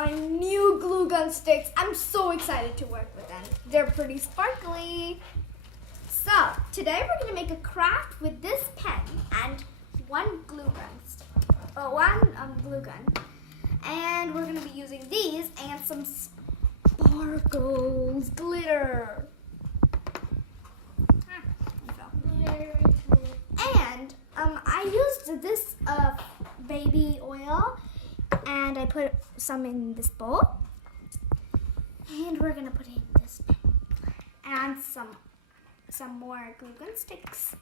my new glue gun sticks. I'm so excited to work with them. They're pretty sparkly. So today we're gonna make a craft with this pen and one glue gun, and we're gonna be using these and some sparkles, glitter. And I used this baby oil, and I put some in this bowl, and we're gonna put it in this pen and some more glue gun sticks.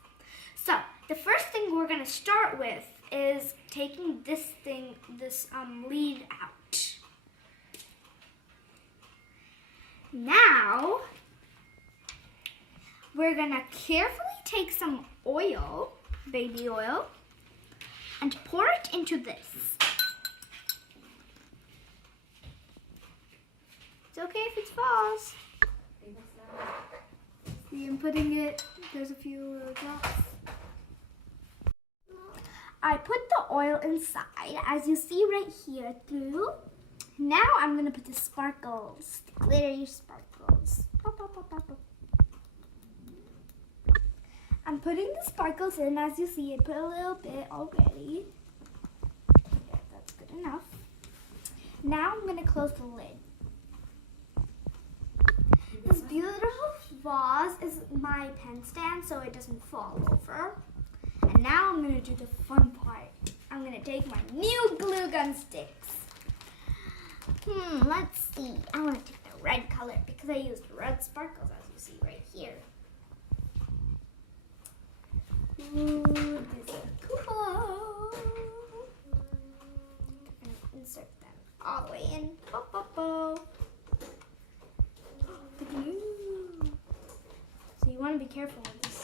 So the first thing we're gonna start with is taking this lead out. Now we're gonna carefully take some oil, baby oil, and pour it into this. It's okay if it falls. See, I'm putting it, there's a few little drops. I put the oil inside, as you see right here through. Now I'm gonna put the sparkles, the glittery sparkles. Pop, pop, pop, pop, pop. I'm putting the sparkles in, as you see. I put a little bit already. Yeah, that's good enough. Now I'm gonna close the lid. This beautiful vase is my pen stand so it doesn't fall over. And now I'm gonna do the fun part. I'm gonna take my new glue gun sticks. Let's see. I wanna take the red color because I used red sparkles, as you see right here. Ooh, these are cool. I'm gonna insert them all the way in. Bo, bo, bo. So you want to be careful with this.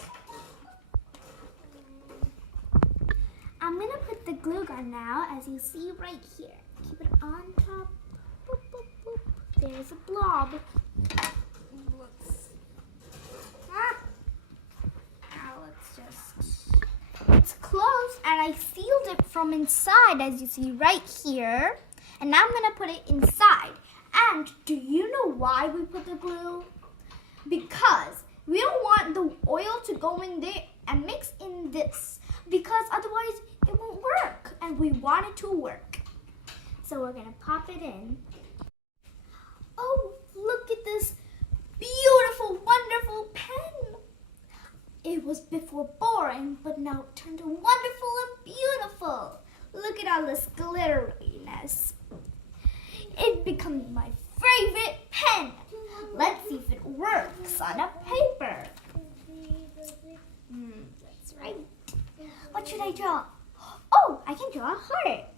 I'm going to put the glue gun now, as you see right here. Keep it on top. Boop, boop, boop. There's a blob. It's closed, and I sealed it from inside, as you see right here. And now I'm going to put it inside. And do you know why we put the glue? Because we don't want the oil to go in there and mix in this, because otherwise it won't work, and we want it to work. So we're gonna pop it in. Oh, look at this beautiful, wonderful pen. It was before boring, but now it turned to wonderful and beautiful. Look at all this glitteriness. It becomes my favorite pen. Let's see if it works on a paper. That's right. What should I draw? Oh, I can draw a heart.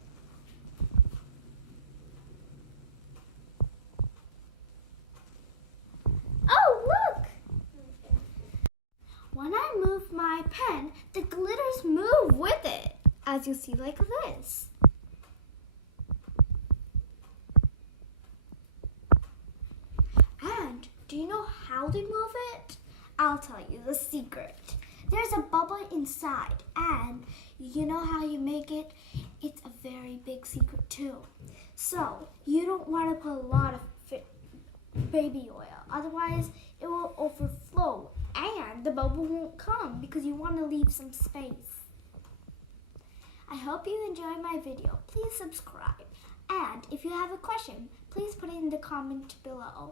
Oh, look! When I move my pen, the glitters move with it, as you see like this. And do you know how they move it? I'll tell you the secret. There's a bubble inside, and you know how you make it? It's a very big secret too. So you don't want to put a lot of baby oil, otherwise it will overflow and the bubble won't come, because you want to leave some space. I hope you enjoyed my video. Please subscribe, and if you have a question, please put it in the comment below.